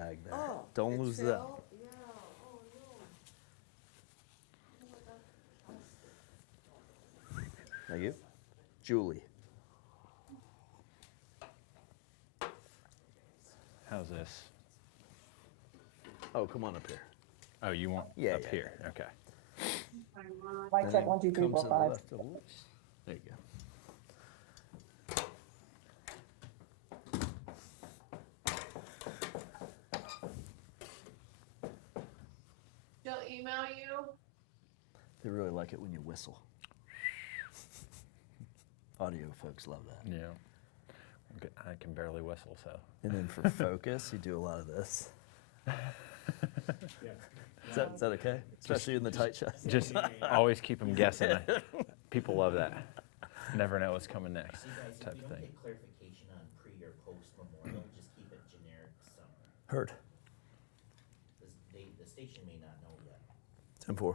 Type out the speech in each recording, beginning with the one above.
bag there. Oh, Don't it lose that. fell? Yeah. Oh, no. Thank you. Julie. How's this? Oh, come on up here. Oh, you want Yeah, up yeah, here? yeah. Okay. Mic And check, then 1, 2, 3, come 4, to the 5. left. Whoops. There you go. She'll email you. They really like it when you whistle. Audio folks love that. Yeah. I can barely whistle, so. And then for focus, you do a lot of this. Is that okay? Especially in the tight chest. Just always keep them guessing. People love that. Never know what's coming next, type of thing. Get clarification on pre or post memorial, just keep it generic summer. Heard. The station may not know yet. 10-4.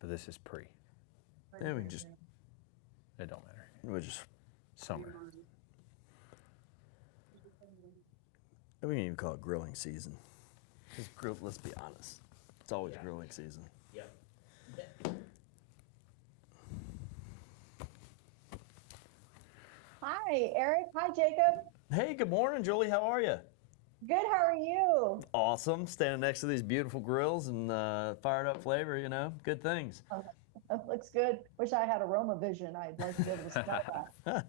But this is pre. Yeah, we can just, It don't matter. we just, Summer. we can even call it grilling season. Just grill, let's be honest. It's always grilling season. Yep. Hi, Eric. Hi, Jacob. Hey, good morning, Julie. How are you? Good, how are you? Awesome. Standing next to these beautiful grills and fired up flavor, you know, good things. Looks good. Wish I had aroma vision. I'd like to be able to smell that.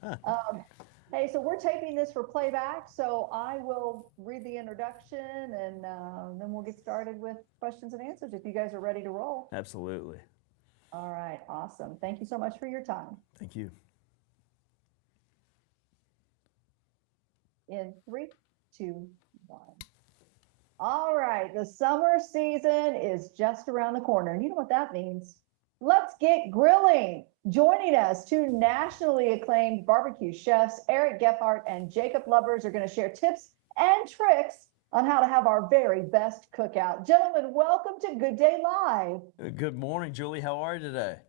Hey, so we're taping this for playback, so I will read the introduction and then we'll get started with questions and answers if you guys are ready to roll. Absolutely. All right, awesome. Thank you so much for your time. Thank you. In 3, 2, 1. All right, the summer season is just around the corner, and you know what that means. Let's get grilling. Joining us, two nationally acclaimed barbecue chefs, Eric Gephart and Jacob Lubbers, are going to share tips and tricks on how to have our very best cookout. Gentlemen, welcome to Good Day Live. Good morning, Julie. How are you today?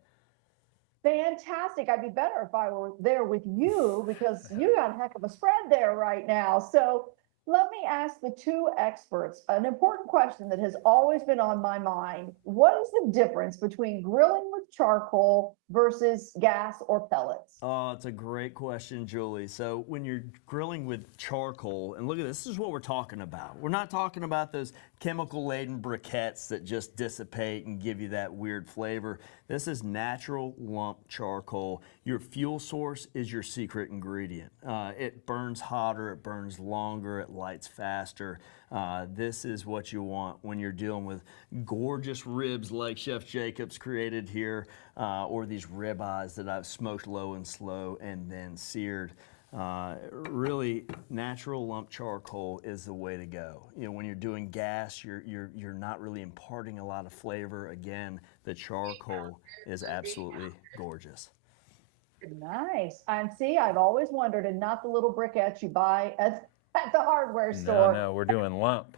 Fantastic. I'd be better if I were there with you because you got a heck of a spread there right now. So let me ask the two experts an important question that has always been on my mind. What is the difference between grilling with charcoal versus gas or pellets? Oh, it's a great question, Julie. So when you're grilling with charcoal, and look at this is what we're talking about. We're not talking about those chemical-laden briquettes that just dissipate and give you that weird flavor. This is natural lump charcoal. Your fuel source is your secret ingredient. It burns hotter, it burns longer, it lights faster. This is what you want when you're dealing with gorgeous ribs like Chef Jacob's created here, or these ribeyes that I've smoked low and slow and then seared. Really, natural lump charcoal is the way to go. You know, when you're doing gas, you're not really imparting a lot of flavor. Again, the charcoal is absolutely gorgeous. Nice. And see, I've always wondered, and not the little briquettes you buy at the hardware store. No, we're doing lump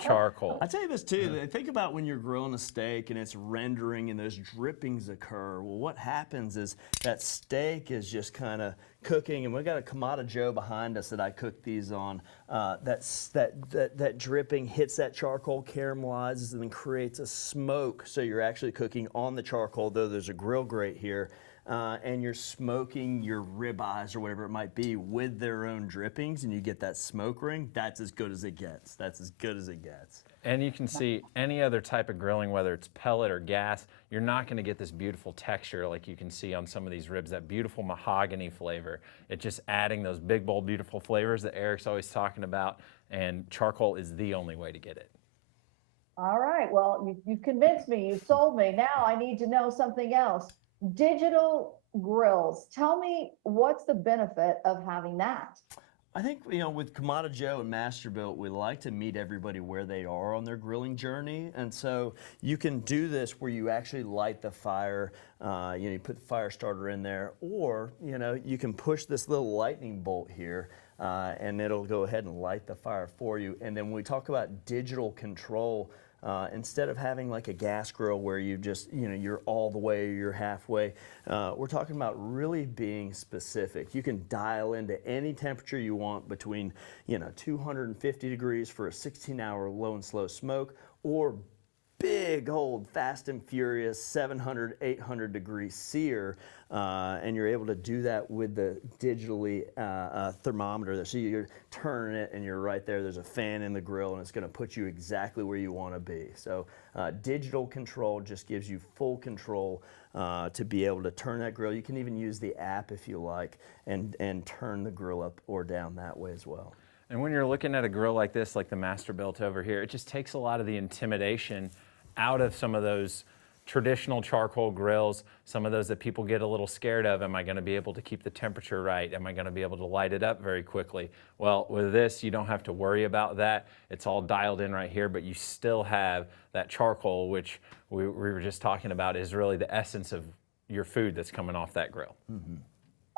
charcoal. I tell you this too, think about when you're grilling a steak and it's rendering and those drippings occur. Well, what happens is that steak is just kind of cooking, and we've got a Kamado Joe behind us that I cooked these on. That dripping hits that charcoal, caramelizes, and then creates a smoke. So you're actually cooking on the charcoal, though there's a grill grate here. And you're smoking your ribeyes or whatever it might be with their own drippings, and you get that smoke ring. That's as good as it gets. That's as good as it gets. And you can see any other type of grilling, whether it's pellet or gas, you're not going to get this beautiful texture like you can see on some of these ribs, that beautiful mahogany flavor. It's just adding those big, bold, beautiful flavors that Eric's always talking about, and charcoal is the only way to get it. All right, well, you've convinced me, you've sold me. Now I need to know something else. Digital grills. Tell me, what's the benefit of having that? I think, you know, with Kamado Joe and Masterbuilt, we like to meet everybody where they are on their grilling journey. And so you can do this where you actually light the fire, you put the fire starter in there, or, you can push this little lightning bolt here. and it'll go ahead and light the fire for you. And then when we talk about digital control, instead of having like a gas grill where you just, you're all the way or you're halfway, we're talking about really being specific. You can dial into any temperature you want between, 250 degrees for a 16-hour low and slow smoke, or big old fast and furious 700, 800 degree sear, and you're able to do that with the digitally thermometer there. So you're turning it and you're right there. There's a fan in the grill and it's going to put you exactly where you want to be. So digital control just gives you full control to be able to turn that grill. You can even use the app if you like and turn the grill up or down that way as well. And when you're looking at a grill like this, like the Masterbuilt over here, it just takes a lot of the intimidation out of some of those traditional charcoal grills, some of those that people get a little scared of. Am I going to be able to keep the temperature right? Am I going to be able to light it up very quickly? Well, with this, you don't have to worry about that. It's all dialed in right here, but you still have that charcoal, which we were just talking about is really the essence of your food that's coming off that grill. Mm-hmm.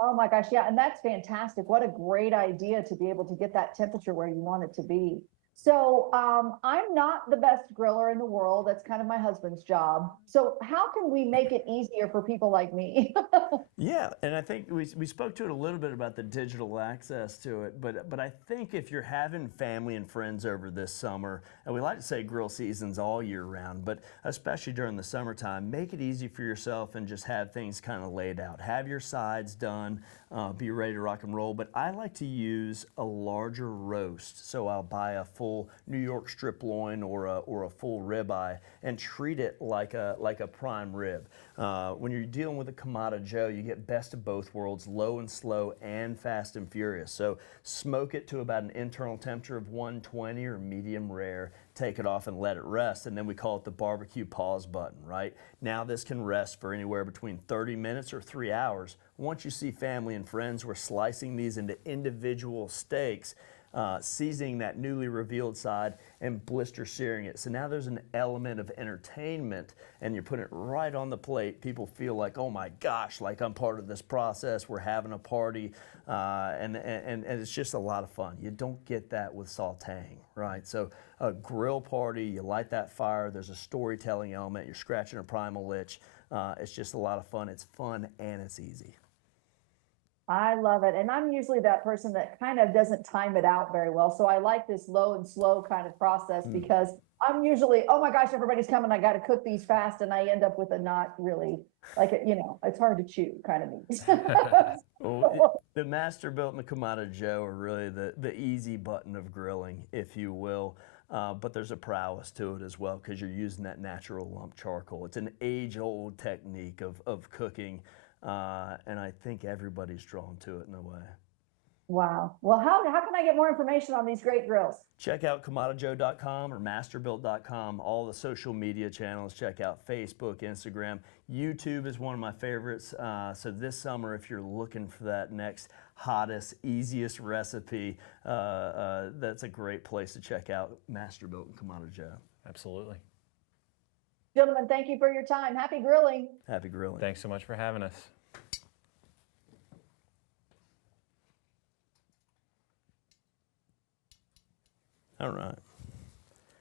Oh my gosh, yeah, and that's fantastic. What a great idea to be able to get that temperature where you want it to be. So I'm not the best griller in the world. That's kind of my husband's job. So how can we make it easier for people like me? Yeah, and I think we spoke to it a little bit about the digital access to it, but I think if you're having family and friends over this summer, and we like to say grill seasons all year round, but especially during the summertime, make it easy for yourself and just have things kind of laid out. Have your sides done, be ready to rock and roll, but I like to use a larger roast, so I'll buy a full New York strip loin or a full ribeye and treat it like a prime rib. When you're dealing with a Kamado Joe, you get best of both worlds, low and slow and fast and furious. So smoke it to about an internal temperature of 120 or medium rare, take it off and let it rest, and then we call it the barbecue pause button, right? Now this can rest for anywhere between 30 minutes or 3 hours. Once you see family and friends, we're slicing these into individual steaks, seasoning that newly revealed side and blister searing it. So now there's an element of entertainment and you're putting it right on the plate. People feel like, oh my gosh, like I'm part of this process. We're having a party, and it's just a lot of fun. You don't get that with sauteing, right? So a grill party, you light that fire, there's a storytelling element, you're scratching a primal itch. It's just a lot of fun. It's fun and it's easy. I love it. And I'm usually that person that kind of doesn't time it out very well. So I like this low and slow kind of process because I'm usually, oh my gosh, everybody's coming. I got to cook these fast. And I end up with a not really like, it's hard to chew kind of meat. Well, the Masterbuilt and the Kamado Joe are really the easy button of grilling, if you will. But there's a prowess to it as well because you're using that natural lump charcoal. It's an age-old technique of cooking. And I think everybody's drawn to it in a way. Wow. Well, how can I get more information on these great grills? Check out KamadoJoe.com or Masterbuilt.com, all the social media channels. Check out Facebook, Instagram. YouTube is one of my favorites. So this summer, if you're looking for that next hottest, easiest recipe, that's a great place to check out Masterbuilt and Kamado Joe. Absolutely. Gentlemen, thank you for your time. Happy grilling. Happy grilling. Thanks so much for having us. All right.